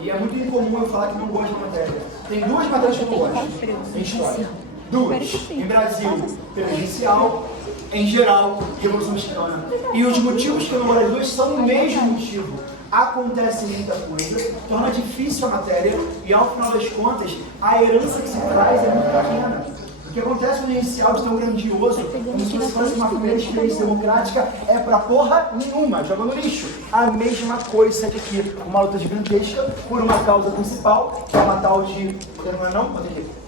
E é muito incomum eu falar que não gosto da matéria. Tem duas matérias que eu não gosto em história. Duas. Em Brasil, presidencial. Em geral, Revolução Mexicana. E os motivos que eu não gosto das duas são o mesmo motivo. Acontece muita coisa, torna difícil a matéria e, ao final das contas, a herança que se traz é muito pequena. O que acontece no inicial de tão grandioso, como se fosse uma primeira experiência democrática, é pra porra nenhuma, joga no lixo. A mesma coisa que aqui, uma luta gigantesca por uma causa principal, que é uma tal de,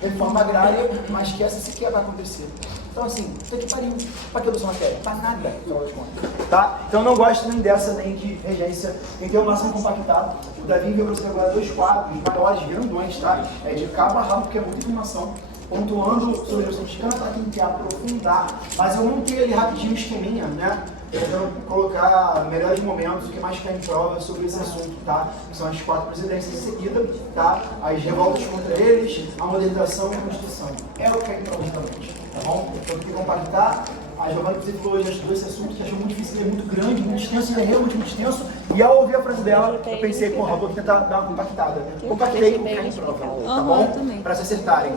reforma agrária, mas que essa sequer vai acontecer. Então assim, puta que pariu, pra que eu dou essa matéria? Pra nada, no final das contas, tá? Então eu não gosto nem dessa, nem de regência, tem que ter o máximo compactado. O Davi enviou pra você agora 2 quadros maiores, grandões, tá? É de cabo a rabo, porque é muita informação. Pontuando sobre a Revolução Mexicana para quem quer aprofundar, mas eu montei ali rapidinho um esqueminha, né? Tentando colocar melhores momentos, o que mais cai em prova sobre esse assunto, tá? São as 4 presidências em seguida, tá? As revoltas contra eles, a modernização e a Constituição. É o que cai em prova justamente, tá bom? Então tem que compactar. A Giovana, inclusive, falou hoje esse assunto, que achou muito difícil, ele é muito grande, muito extenso, ele é realmente muito extenso. E ao ouvir a frase dela, eu pensei, porra, vou tentar dar uma compactada. Compactei com cai em prova, tá bom? Para se acertarem.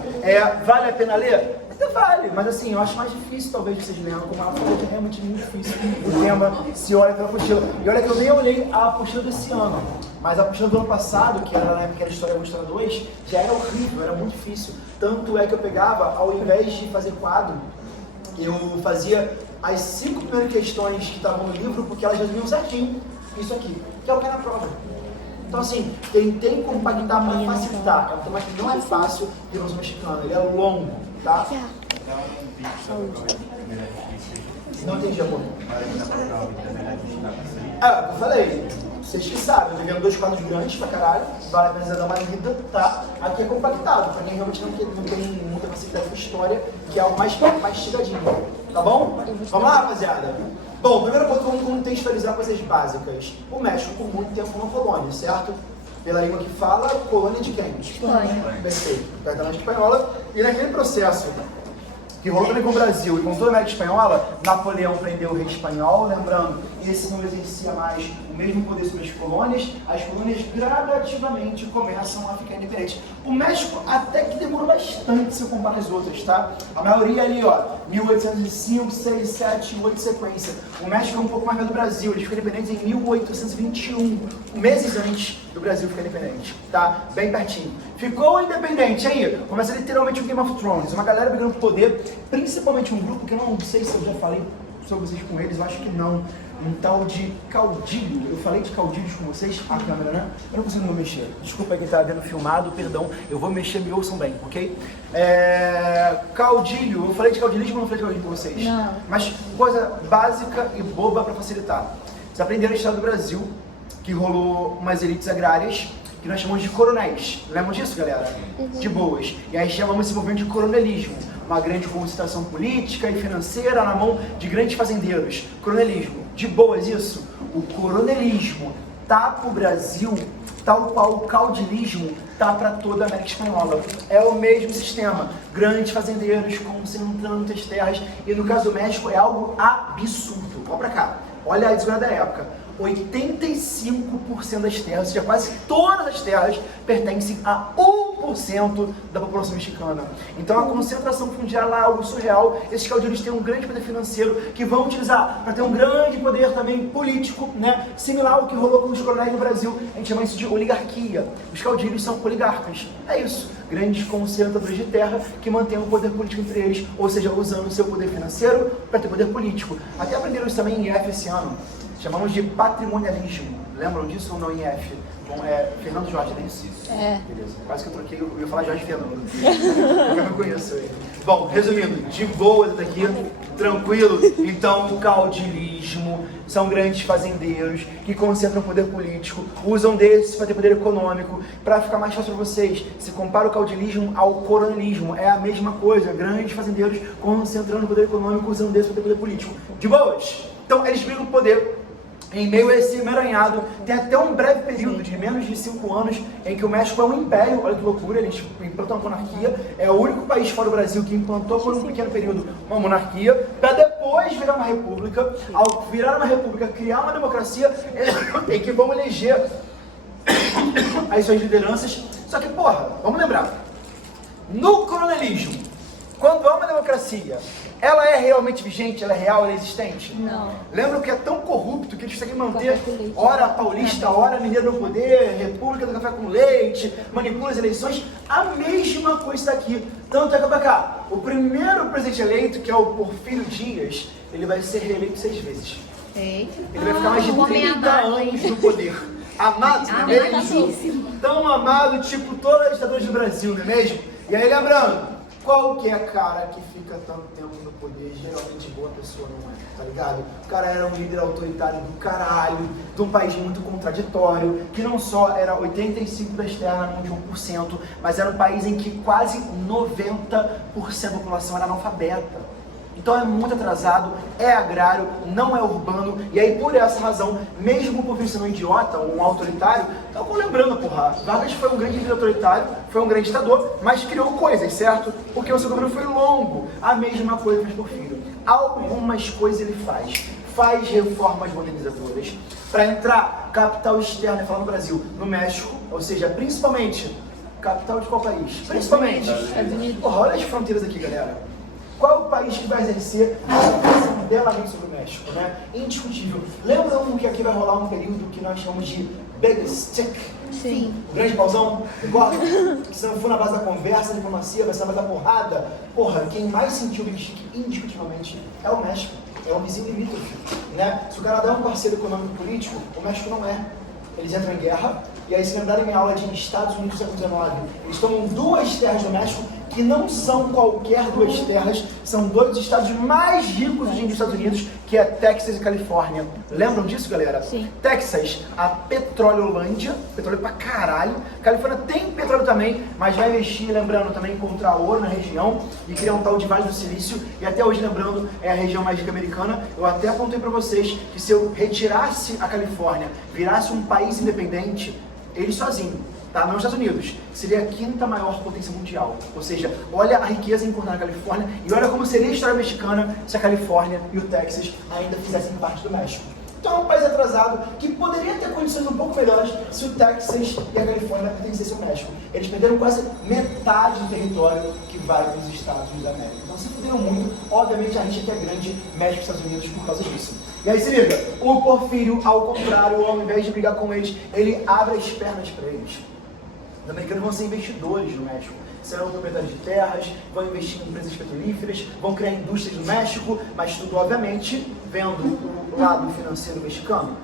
Vale a pena ler? Até vale, mas assim, eu acho mais difícil talvez de vocês lerem, como ela falou, que é realmente muito difícil o tema, se olha pela apostila. E olha que eu nem olhei a apostila desse ano, mas a apostila do ano passado, que era na época que era História 1 e História 2, já era horrível, era muito difícil. Tanto é que eu pegava, ao invés de fazer quadro, eu fazia as 5 primeiras questões que estavam no livro, porque elas resumiam certinho isso aqui, que é o que é na prova. Então assim, tentei compactar para facilitar, é um tema que não é fácil de Revolução Mexicana, ele é longo, tá? Não entendi, amor. Eu falei, vocês que sabem, eu tô vendo 2 quadros grandes pra caralho, vale a pena dar uma lida, tá? Aqui é compactado, pra quem realmente não tem muita facilidade com história, que é algo mais chegadinho, tá bom? Vamos lá, rapaziada? Bom, primeiro ponto, vamos contextualizar coisas básicas. O México, por muito tempo, foi uma colônia, certo? Pela língua que fala, colônia de quem? Espanha. Perfeito, catalã espanhola. E naquele processo que rolou também com o Brasil e com toda a América Espanhola, Napoleão prendeu o rei espanhol, lembrando, esse não exercia mais o mesmo poder sobre as colônias gradativamente começam a ficar independentes. O México até que demorou bastante se eu comparar as outras, tá? A maioria ali, ó, 1805, 6, 7, 8 sequência. O México é um pouco mais velho do Brasil, eles ficam independentes em 1821, meses antes do Brasil ficar independente, tá? Bem pertinho. Ficou independente aí, começa literalmente o Game of Thrones, uma galera brigando por poder, principalmente um grupo que eu não sei se eu já falei sobre vocês com eles, eu acho que não, um tal de caudilho. Eu falei de caudilhos com vocês, a câmera, né? Eu não consigo me mexer, desculpa quem tá vendo filmado, perdão, eu vou mexer, me ouçam bem, ok? Caudilho, eu falei de caudilismo ou não falei de caudilho com vocês? Não. Mas coisa básica e boba para facilitar. Vocês aprenderam a história do Brasil, que rolou umas elites agrárias, que nós chamamos de coronéis. Lembram disso, galera? De boas. E aí chamamos esse movimento de coronelismo. Uma grande concentração política e financeira na mão de grandes fazendeiros. Coronelismo. De boas isso? O coronelismo tá pro Brasil, tal qual o caudilismo tá para toda a América Espanhola. É o mesmo sistema. Grandes fazendeiros concentrando as terras. E no caso do México é algo absurdo. Olha pra cá. Olha a desigualdade da época. 85% das terras, ou seja, quase todas as terras, pertencem a 1% da população mexicana. Então a concentração fundiária lá é algo surreal. Esses caudilhos têm um grande poder financeiro que vão utilizar para ter um grande poder também político, né? Similar ao que rolou com os coronéis no Brasil. A gente chama isso de oligarquia. Os caudilhos são oligarcas. É isso. Grandes concentradores de terra que mantêm o poder político entre eles, ou seja, usando o seu poder financeiro para ter poder político. Até aprenderam isso também em IF esse ano. Chamamos de patrimonialismo. Lembram disso ou não em IF? Bom, Fernando Jorge, não é isso? É. Beleza. Quase que eu troquei, eu ia falar Jorge Fernando. Eu não conheço ele. Bom, resumindo, de boa até aqui, tranquilo. Então, o caudilismo são grandes fazendeiros que concentram poder político, usam desses para ter poder econômico. Para ficar mais fácil para vocês, se compara o caudilismo ao coronelismo, é a mesma coisa. Grandes fazendeiros concentrando poder econômico, usando desses para ter poder político. De boas? Então, eles brigam por poder. Em meio a esse emaranhado, tem até um breve período de menos de 5 anos em que o México é um império, olha que loucura, eles implantam uma monarquia, é o único país fora do Brasil que implantou por um pequeno período uma monarquia, para depois virar uma república. Ao virar uma república, criar uma democracia em que vão eleger as suas lideranças. Só que, porra, vamos lembrar, no coronelismo, quando há uma democracia, ela é realmente vigente, ela é real, ela é existente? Não. Lembra que é tão corrupto que eles conseguem manter hora paulista, hora mineiro no poder, república do café com leite, manipula as eleições, a mesma coisa daqui. Tanto é que, pra cá, o primeiro presidente eleito, que é o Porfírio Dias, ele vai ser reeleito 6 vezes. Eita. Ele vai ficar mais de 30 anos no poder. Amado, não é mesmo? Tão amado, tipo todos os ditadores do Brasil, não é mesmo? E aí, lembrando, qual que é a cara que fica tanto tempo no poder? Geralmente boa pessoa não é, tá ligado? O cara era um líder autoritário do caralho, de um país muito contraditório, que não só era 85% das terras na mão de 1%, mas era um país em que quase 90% da população era analfabeta. Então é muito atrasado, é agrário, não é urbano, e aí por essa razão, mesmo por ser um idiota ou um autoritário, eu vou lembrando, porra, Vargas foi um grande líder autoritário, foi um grande ditador, mas criou coisas, certo? Porque o seu governo foi longo, a mesma coisa fez Porfírio. Algumas coisas ele faz reformas modernizadoras, para entrar capital externa, falando no Brasil, no México, ou seja, principalmente, capital de qual país? Principalmente, porra, olha as fronteiras aqui, galera. Qual é o país que vai exercer a ação belamente sobre o México, né? Indiscutível. Lembram que aqui vai rolar um período que nós chamamos de Big Stick? Sim. O grande pauzão? Recorda? Que se não for na base da conversa, da diplomacia, vai ser na base da porrada. Porra, quem mais sentiu o Big Stick, indiscutivelmente, é o México. É um vizinho limítrofe, né? Se o Canadá é um parceiro econômico e político, o México não é. Eles entram em guerra, e aí se lembrarem minha aula de Estados Unidos do século XIX, eles tomam 2 terras do México, que não são qualquer 2 terras, são 2 estados mais ricos dos Estados Unidos, que é Texas e Califórnia. Lembram disso, galera? Sim. Texas, a petrololândia, petróleo pra caralho. Califórnia tem petróleo também, mas vai investir, lembrando, também encontrar ouro na região e criar um tal de Vale do Silício. E até hoje, lembrando, é a região mais rica americana. Eu até apontei pra vocês que se eu retirasse a Califórnia, virasse um país independente, ele sozinho, tá? Não os Estados Unidos, seria a 5ª maior potência mundial. Ou seja, olha a riqueza encontrada na Califórnia e olha como seria a história mexicana se a Califórnia e o Texas ainda fizessem parte do México. Então é um país atrasado que poderia ter condições um pouco melhores se o Texas e a Califórnia pertencessem ao México. Eles perderam quase metade do território que vai para os Estados Unidos da América. Então se fuderam muito, obviamente a rixa que é grande, México e Estados Unidos por causa disso. E aí se liga, o Porfírio, ao contrário, ao invés de brigar com eles, ele abre as pernas para eles. Os americanos vão ser investidores no México, serão proprietários de terras, vão investir em empresas petrolíferas, vão criar indústrias no México, mas tudo, obviamente, vendo o lado financeiro mexicano,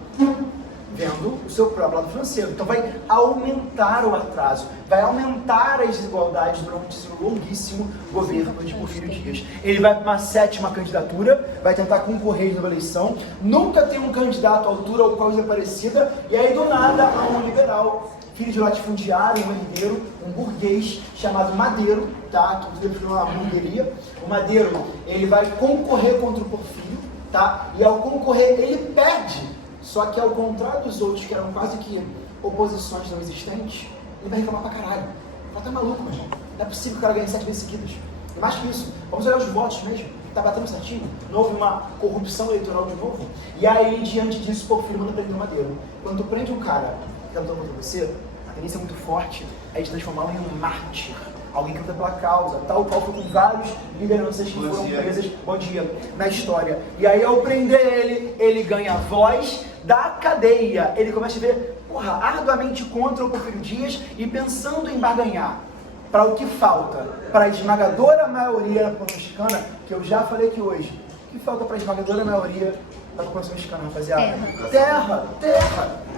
vendo o seu próprio lado financeiro. Então vai aumentar o atraso, vai aumentar as desigualdades durante esse longuíssimo governo de Porfírio Dias. Ele vai para uma 7ª candidatura, vai tentar concorrer na eleição, nunca tem um candidato à altura ou coisa parecida, e aí do nada há um liberal, filho de latifundiário, um herdeiro, um burguês chamado Madeiro, tá? Que inclusive foi uma hamburgueria. O Madeiro, ele vai concorrer contra o Porfírio, tá? E ao concorrer, ele perde. Só que ao contrário dos outros, que eram quase que oposições não existentes, ele vai reclamar pra caralho. Fala, tá maluco, meu irmão? Não é possível que o cara ganhe 7 vezes seguidas. E mais que isso, vamos olhar os votos mesmo. Tá batendo certinho? Não houve uma corrupção eleitoral de novo? E aí, diante disso, Porfírio manda prender o Madeiro. Quando tu prende um cara que tá lutando contra você, a tendência é muito forte é de transformá-lo em um mártir, alguém que luta pela causa, tal qual foi com vários lideranças que foram presas, bom dia, na história. E aí, ao prender ele, ele ganha voz da cadeia. Ele começa a ver, porra, arduamente contra o Porfírio Dias e pensando em barganhar. Para o que falta? Para a esmagadora maioria da população mexicana, que eu já falei aqui hoje. O que falta para a esmagadora maioria da população mexicana, rapaziada? Terra!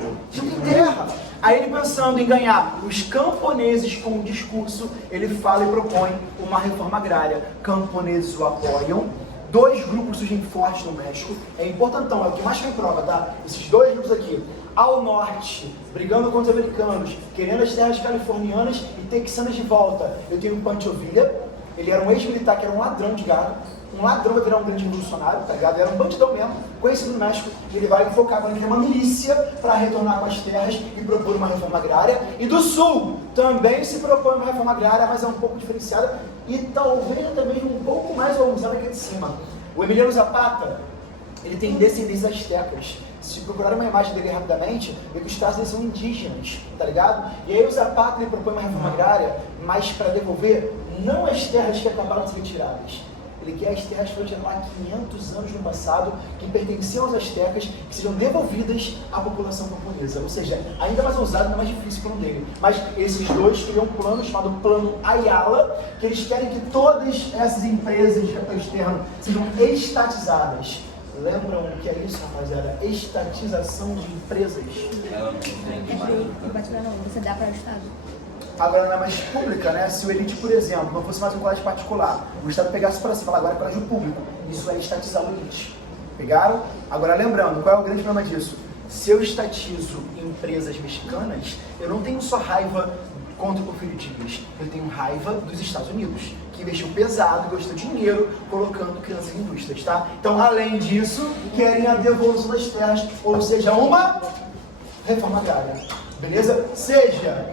Não tem terra! Aí ele pensando em ganhar os camponeses com o discurso, ele fala e propõe uma reforma agrária. Camponeses o apoiam, 2 grupos surgem fortes no México, é importantão, é o que mais tem prova, tá? Esses 2 grupos aqui, ao norte, brigando contra os americanos, querendo as terras californianas e texanas de volta. Eu tenho um Pancho Villa, ele era um ex-militar que era um ladrão de gado, um ladrão vai virar um grande revolucionário, tá ligado? Era um bandidão mesmo, conhecido no México, e ele vai focar agora em criar uma milícia para retornar com as terras e propor uma reforma agrária. E do sul também se propõe uma reforma agrária, mas é um pouco diferenciada e talvez até mesmo um pouco mais ousada que a de cima. O Emiliano Zapata, ele tem descendência astecas. Se procurar uma imagem dele rapidamente, vê que os traços dele são indígenas, tá ligado? E aí o Zapata ele propõe uma reforma agrária, mas para devolver não as terras que acabaram de ser retiradas. Ele quer as terras que foram tiradas lá 500 anos no passado, que pertenciam aos astecas, que sejam devolvidas à população camponesa. Ou seja, ainda mais ousado, ainda mais difícil o plano dele. Mas esses dois criam um plano chamado Plano Ayala, que eles querem que todas essas empresas de capital externo sejam estatizadas. Lembram o que é isso, rapaziada? Estatização de empresas. Você dá para o Estado. Agora não é mais pública, né? Se o Elite, por exemplo, não fosse mais um colégio particular, o Estado pegasse para si e falar agora é colégio público, isso é estatizar o Elite. Pegaram? Agora lembrando, qual é o grande problema disso? Se eu estatizo empresas mexicanas, eu não tenho só raiva contra o Porfirio Dias, eu tenho raiva dos Estados Unidos, que investiu pesado, gastou dinheiro colocando crianças em indústrias, tá? Então, além disso, querem a devolução das terras, ou seja, uma reforma agrária, beleza? Seja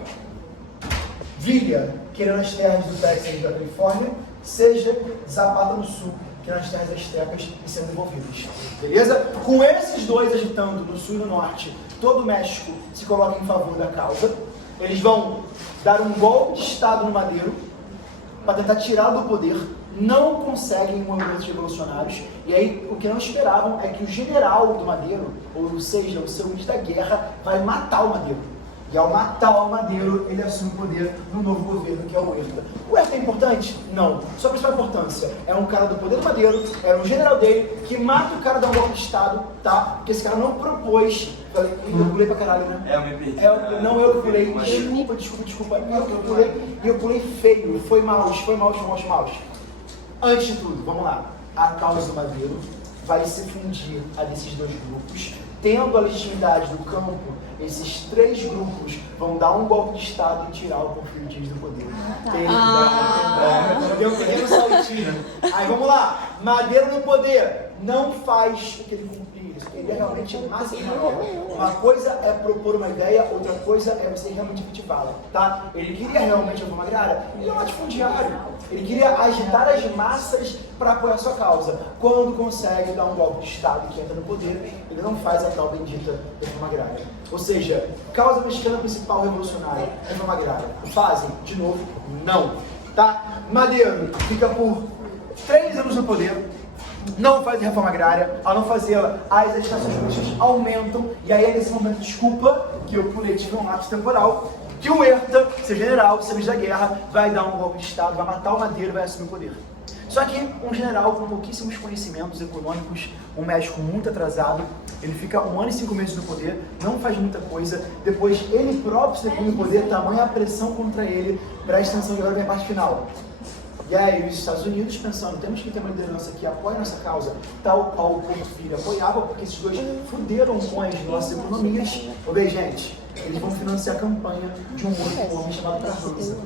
Villa, querendo as terras do Texas e da Califórnia, seja Zapata no Sul, querendo as terras astecas e sendo devolvidas, beleza? Com esses dois agitando no Sul e no Norte, todo o México se coloca em favor da causa. Eles vão dar um golpe de Estado no Madero para tentar tirar do poder, não conseguem movimentos revolucionários, e aí o que não esperavam é que o general do Madero, ou seja, o seu ministro da guerra, vai matar o Madero. E ao matar o Madero, ele assume o poder no novo governo, que é o Huerta. O Huerta é importante? Não. Sua principal importância é um cara do poder do Madero, era um general dele, que mata o cara da golpe de Estado, tá? Porque esse cara não propôs. Eu pulei pra caralho, né? Eu me perdi. Não, eu pulei. Desculpa. Eu pulei e eu pulei feio. Foi mal. Antes de tudo, vamos lá. A causa do Madero vai se fundir a desses dois grupos. Tendo a legitimidade do campo, esses três grupos vão dar um golpe de Estado e tirar o Porfirio Dias do poder. Deu um pequeno saltinho. Aí vamos lá. Madero no poder não faz o que ele cumprir. Isso queria realmente massificar. Uma coisa é propor uma ideia, outra coisa é você realmente efetivá-la, tá? Ele queria realmente a reforma agrária, ele é um latifundiário. Ele queria agitar as massas para apoiar a sua causa. Quando consegue dar um golpe de Estado que entra no poder, ele não faz a tal bendita reforma agrária. Ou seja, causa mexicana principal revolucionária, reforma agrária. Fazem? De novo, não. Tá? Madero fica por 3 anos no poder, não faz reforma agrária. Ao não fazê-la, as agitações políticas aumentam, e aí é nesse momento, desculpa, que eu pulei, tive um lapso temporal, que o Huerta, seu general, seu ministro da guerra, vai dar um golpe de Estado, vai matar o Madero e vai assumir o poder. Só que um general com pouquíssimos conhecimentos econômicos, um México muito atrasado, ele fica 1 ano e 5 meses no poder, não faz muita coisa, depois ele próprio se declina no poder, tamanha a pressão contra ele, presta atenção que agora vem a parte final. E aí os Estados Unidos pensando, temos que ter uma liderança que apoie a nossa causa, tal qual o Porfirio apoiava, porque esses dois fuderam com as nossas economias. Ou bem, gente, eles vão financiar a campanha de um outro homem chamado Carranza.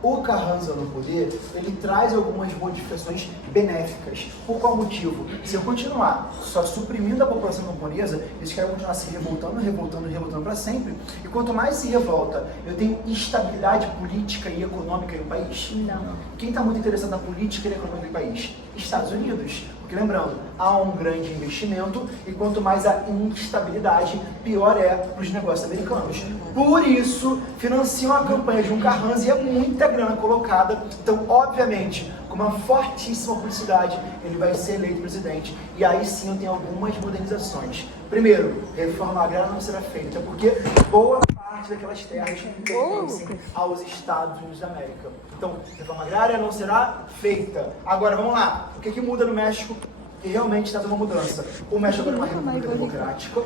O Carranza no poder, ele traz algumas modificações benéficas. Por qual motivo? Se eu continuar só suprimindo a população camponesa, eles querem continuar se revoltando para sempre. E quanto mais se revolta, eu tenho instabilidade política e econômica no país? Não. Quem está muito interessado na política e econômica do país? Estados Unidos. Porque lembrando, há um grande investimento e quanto mais a instabilidade, pior é para os negócios americanos. Por isso, financiam a campanha de um Carranza e é muita grana colocada. Então, obviamente, com uma fortíssima publicidade, ele vai ser eleito presidente. E aí sim eu tenho algumas modernizações. Primeiro, reforma agrária não será feita, porque boa parte daquelas terras pertencem aos Estados Unidos da América. Então, reforma agrária não será feita. Agora, vamos lá. O que muda no México? Que realmente está dando uma mudança. O México agora é uma república democrática,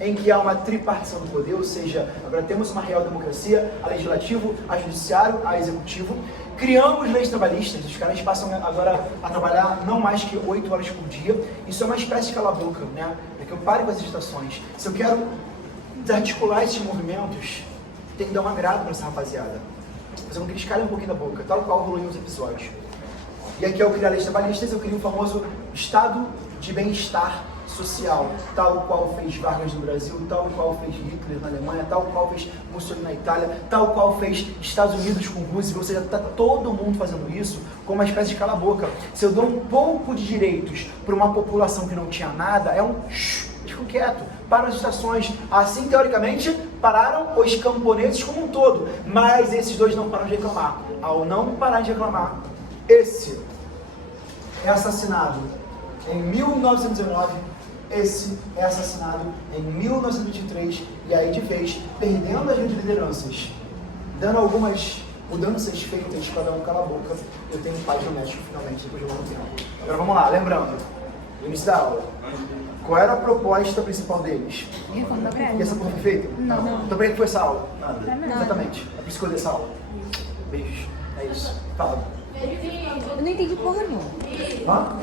em que há uma tripartição do poder, ou seja, agora temos uma real democracia, a legislativo, a judiciário, a executivo. Criamos leis trabalhistas, os caras passam agora a trabalhar não mais que 8 horas por dia. Isso é uma espécie de cala-boca, né? É que eu pare com as agitações. Se eu quero desarticular esses movimentos, tem que dar um agrado para essa rapaziada. Fazer com que eles calem um pouquinho da boca, tal qual rolou em uns episódios. E aqui eu criar leis trabalhistas, eu queria o famoso estado de bem-estar social, tal qual fez Vargas no Brasil, tal qual fez Hitler na Alemanha, tal qual fez Mussolini na Itália, tal qual fez Estados Unidos com Roosevelt, ou seja, está todo mundo fazendo isso como uma espécie de cala-boca. Se eu dou um pouco de direitos para uma população que não tinha nada, é um ficam quieto, param as estações. Assim, teoricamente, pararam os camponeses como um todo, mas esses dois não param de reclamar. Ao não parar de reclamar, esse é assassinado em 1919, esse é assassinado em 1923, e aí de vez, perdendo as grandes lideranças, dando algumas mudanças feitas para dar um cala-boca, eu tenho paz no México finalmente, depois de um longo tempo. Agora vamos lá, lembrando, no início da aula, qual era a proposta principal deles? Reforma agrária. E essa porra foi feita? Não. Então para que foi essa aula? Nada. Exatamente, é por isso que eu dei essa aula. Beijos, é isso. Fala. Eu não entendi porra nenhuma. Hã?